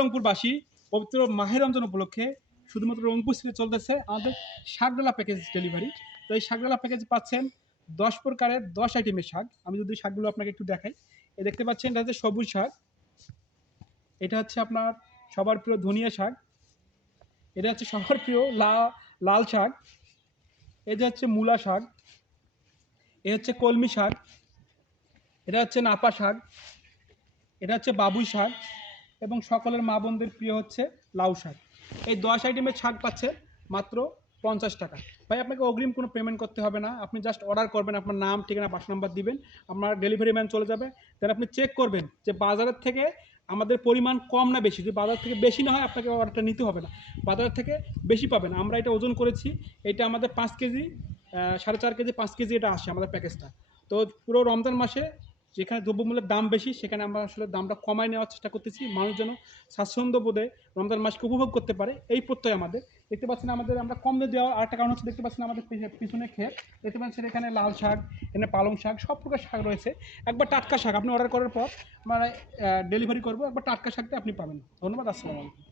রংপুরবাসী পবিত্র মাহে রমজান উপলক্ষে শুধুমাত্র রংপুর সিটিতে চলতেছে আমাদের শাকডালা প্যাকেজ ডেলিভারি। তো এই শাকডালা প্যাকেজ পাচ্ছেন 10 প্রকারের 10 আইটেমের শাক। আমি যদি শাকগুলো আপনাকে একটু দেখাই, এই দেখতে পাচ্ছেন এটা হচ্ছে সবুজ শাক, এটা হচ্ছে আপনার সবার প্রিয় ধনিয়া শাক, এটা হচ্ছে সবার প্রিয় লাল শাক, এই যে হচ্ছে মূলা শাক, এ হচ্ছে কলমি শাক, এটা হচ্ছে নাপা শাক, এটা হচ্ছে বাবুই শাক এবং সকলের মা বোনদের প্রিয় হচ্ছে লাউ শাক। এই 10 আইটেমের শাক পাচ্ছে মাত্র 50 টাকা। ভাই আপনাকে অগ্রিম কোনো পেমেন্ট করতে হবে না, আপনি জাস্ট অর্ডার করবেন, আপনার নাম ঠিকানা বাসা নাম্বার দিবেন, আপনার ডেলিভারি ম্যান চলে যাবে। দেন আপনি চেক করবেন যে বাজারের থেকে আমাদের পরিমাণ কম না বেশি। যদি বাজার থেকে বেশি না হয় আপনাকে অর্ডারটা নিতে হবে না, বাজার থেকে বেশি পাবেন। আমরা এটা ওজন করেছি, এটা আমাদের 5 কেজি 4.5 কেজি 5 কেজি এটা আসে আমাদের প্যাকেজটা। তো পুরো রমজান মাসে যেখানে দ্রব্যমূল্যের দাম বেশি সেখানে আমরা আসলে দামটা কমায় নেওয়ার চেষ্টা করতেছি, মানুষ যেন স্বাচ্ছন্দ্য বোধে রমজান মাসকে উপভোগ করতে পারে, এই প্রত্যয় আমাদের। দেখতে পাচ্ছেন আমাদের আমরা কম দিয়ে দেওয়ার আরেকটা কারণ হচ্ছে, দেখতে পাচ্ছেন আমাদের পিছনে ক্ষেত, দেখতে পাচ্ছেন এখানে লাল শাক, এখানে পালং শাক, সব প্রকার শাক রয়েছে। একবার টাটকা শাক আপনি অর্ডার করার পর আমরা ডেলিভারি করবো, একবার টাটকা শাকটা আপনি পাবেন। ধন্যবাদ, আসসালামু আলাইকুম।